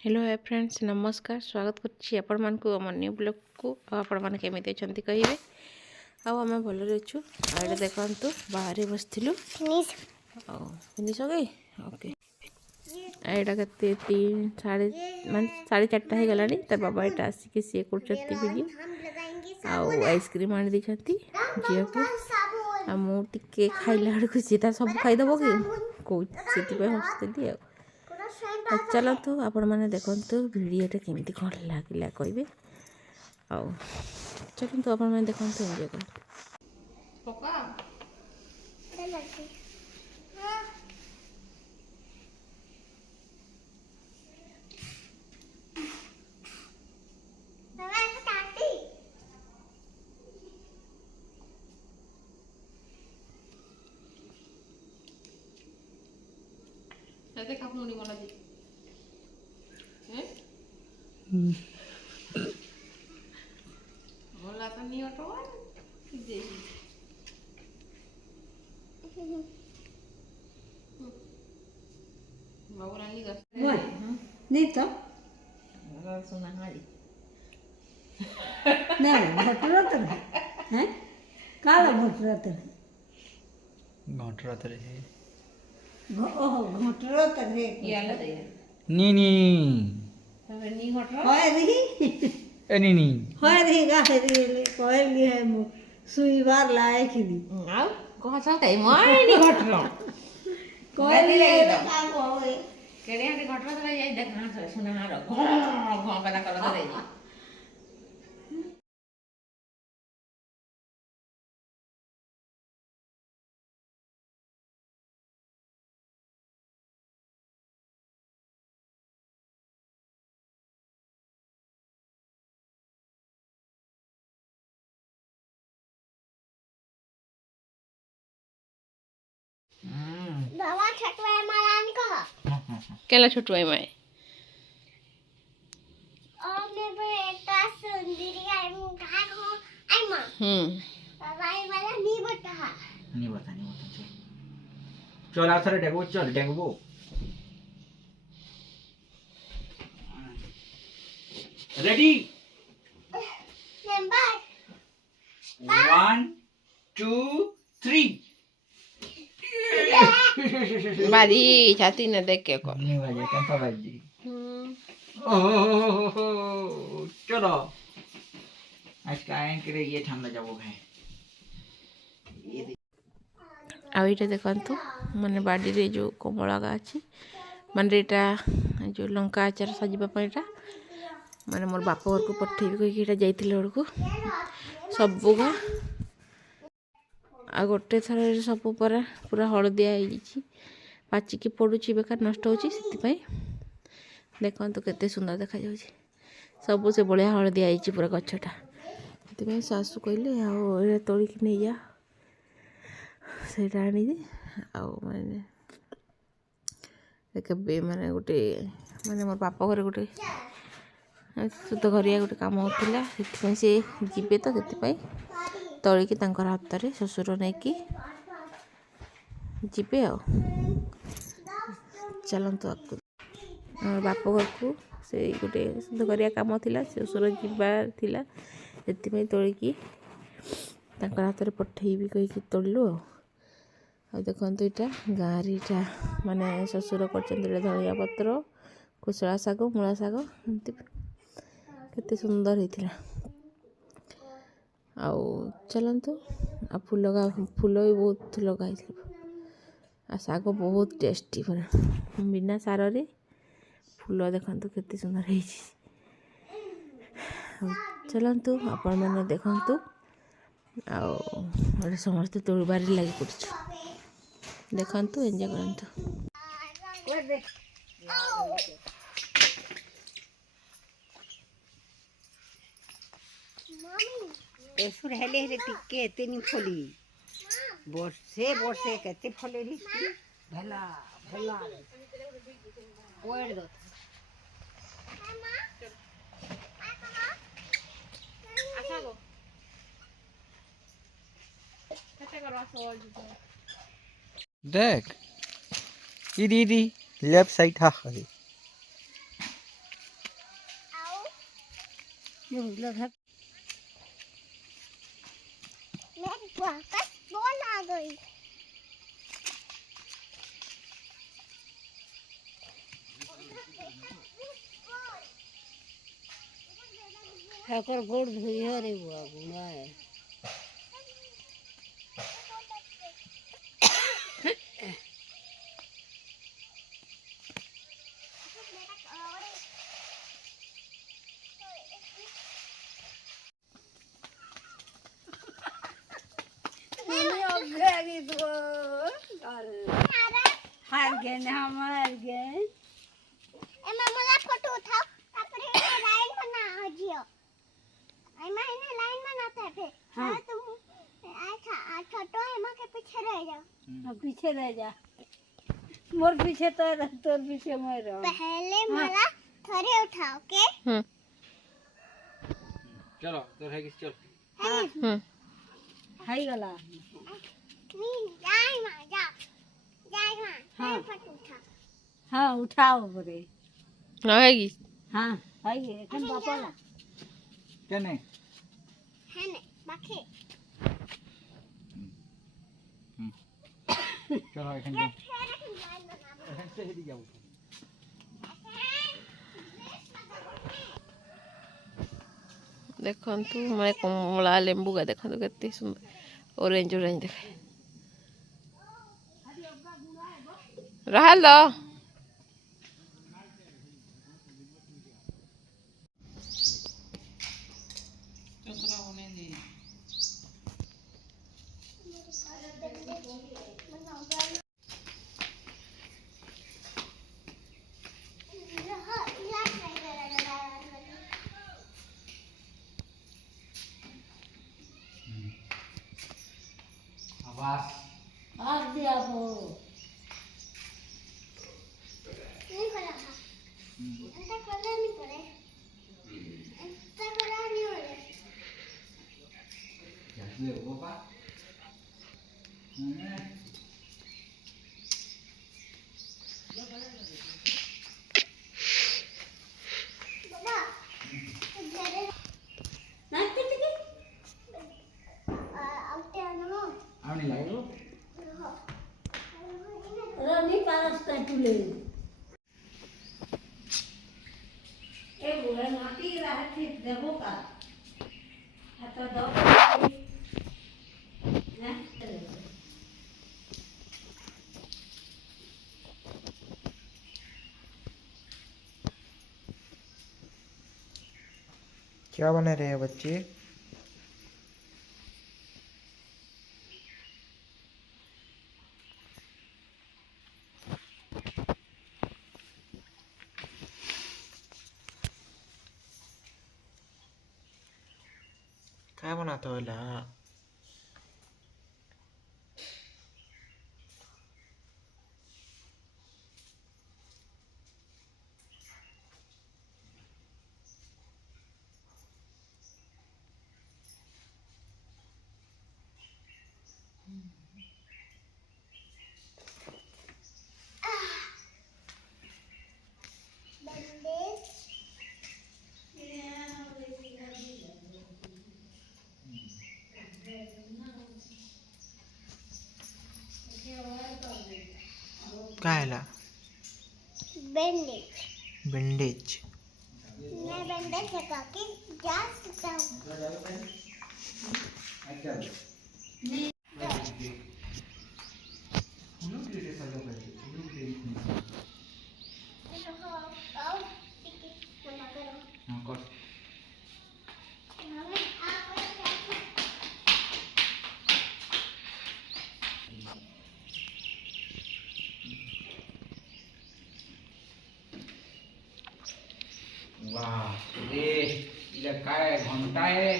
Hello hi friends नमस्कार स्वागत करछि आपण मान को हमर न्यू ब्लॉग को आपण मान केमिते छंती कहिबे आ हमें भल रहछु आडे देखंतु बाहर बसथिलु आ फिनिश हो गई ओके एटा कते 3 साढ़े मान 4:30 हे गलानी त बाबा एटा आसी के से करछती वीडियो आ आइसक्रीम आनी दी छथि जिया को आ मु टिके खाइला हडकु सीता सब खाइ दबो कि को सेति पे हसतेली आ चलतु आपण मैंने देखु भिडियोटा केमी कौन लगे कहे आउ चलतु आपण मैंने देखु एंजॉय कर Hola, Tani, otro Nito? नहीं घटरत है काला घटरत है घटरत रहे ओह घटरत है याला दे नीनी तबे नी घटरा होय रही ए नीनी होय रही गाहे रही कोई ली है मु सुई बार लाए कि दी आउ कहा चल तई मोय नी घटरा कोई ली है काम होए केड़े हटे घटरा तो जाई देख हां सुना हां घ कदा कर दे दवा छटवा मारानी कहा केला छुटवाई माय आपने बेटा सुंदरी आई मु कहा हो आई मां भाई वाला नहीं बता चल आ सारे डेगो चल डेगो रेडी नंबर 1 2 3 बारी छाती न देख के को नहीं बजे कंपा बजे ओह चलो आज काहे करे ये ठंडा जाबो है आ इटा देखंतु माने बाडी रे जो कमला गा अछि माने एटा जो लंका आचार सजीबा पयटा माने मोर बाप घर को पठेबी कहि एटा जाइतिले हड़को सबुगा आ गोटे थर सब पूरा हलदिया हो पाचिकी पड़ुची बेकार नष्ट होची देखो केते सुंदर देखा जाउची सब से बढ़िया हलदिया हो पूरा गछटा से सासू कहले आ तोड़िक नहीं जा सेटा आनी माने माने गोटे माने मोर बाप घर गोटे सुत घरिया गोटे काम होता से जीवे तो से तोड़िकी हाथ में शशुर नहीं कि जीवे आ चलतु आगे बाप घर को से गोटे शुद्ध करिया काम थिला शशुर जीवार थिला से तोड़िकी हाथ में पठेबी कहीकि तोड़लु आ देखते यहाँ गाँव रे माने शशुर कर धनिया पत्र कुशला शाग मूला शाग एमती केते सुंदर होता आउ चलतु आ फूल भी बहुत लगाई आ शाग बहुत टेस्टी पूरा बिना सार रे फूल देखते केते सुंदर है चलतु आपण मैंने देखु आ समस्ते तोड़बार लगी पड़छ देखु एंजॉय करंतु एसुर हेले हेले टिके एतेनी फली वर्षे वर्षे केते फले री भला भला ओएर दो अच्छा गो केते करवा सोल देख इदी लेफ्ट साइड हा बुझलो घर मैं वापस बॉल आ गई एकर गोड़ धोइए रे बुआ गुड़ा है मैंने अगेगी तो हार गए ना हम हार गए ए मामूला फोटो उठाओ तापरे लाइन बना हजियो आई मायने लाइन बनाता है फिर हाँ। तुम आ छोटो एमा के पीछे रह जाओ अब पीछे रह जा मोर पीछे तो तोर पीछे मैं रह पहले मला थोड़े उठाओ के चलो तो है कि चल हाई गला नहीं जाए मां जाए मां हाँ। फोटो उठा हाँ उठाओ बोले रहेगी हाँ हाई है कम पापा ला क्या नहीं है ने बाकी चलो एखन जाओ फिर लाइन बना एखन से ही जाओ ଦେଖନ୍ତୁ ମାନେ କମଳା ଲେମ୍ବୁକା ଦେଖନ୍ତୁ କେତେ ସୁନ୍ଦର ଅରେଞ୍ଜ ଅରେଞ୍ଜ ଦେଖେ ରହାଲ आवाज आप दिया वो नहीं करा ऐसा कलर नहीं करे ऐसा कलर नहीं हो रहा कैसे हो पापा बाबा जरे नाचते थे आउटे आनो आउनी लागो रानी पारस का टुले ए बुआ नाटी रहा थी देबो का तो दो ना क्या बना रहे हैं बच्चे? क्या बनाता हो ला? बंदेज क्या है ला? Bandage bandage. मैं बैंडेज लगा के जा सकता हूँ आओ टिकट मना करो हमें आप वाह ये इला काय घंटा है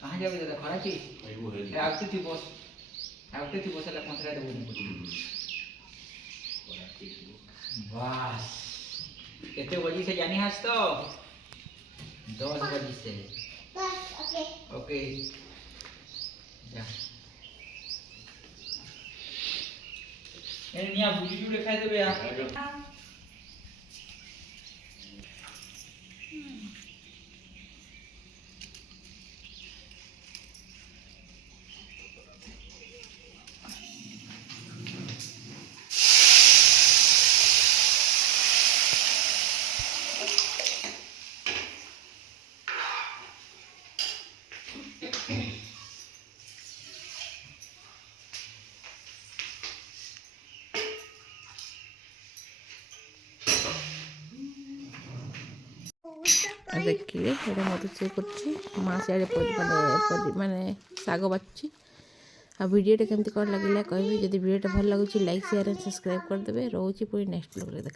कहाँ जाओगे दादा खरा चीज आगते थी बस ला पंसरा दे बोल वाह कितने बजे से जानी हंस तो 10 बजे से बस ओके ओके जा ए निया बुझी जुड़े खाई देबे यार ଦେଖିଲେ ଏଇଟା ମୋତେ ସେ କରୁଛି ମା ସିଆଡ଼େ ମାନେ ଶାଗ ବାଛୁଛି। ଆଉ ଭିଡ଼ିଓଟା କେମିତି କ'ଣ ଲାଗିଲା କହିବି। ଯଦି ଭିଡ଼ିଓଟା ଭଲ ଲାଗୁଛି ଲାଇକ୍ ସେୟାର ଆଣ୍ଡ ସବସ୍କ୍ରାଇବ୍ କରିଦେବେ। ରହୁଛି ପୁଣି ନେକ୍ସଟ ବ୍ଲଗ୍ରେ ଦେଖା।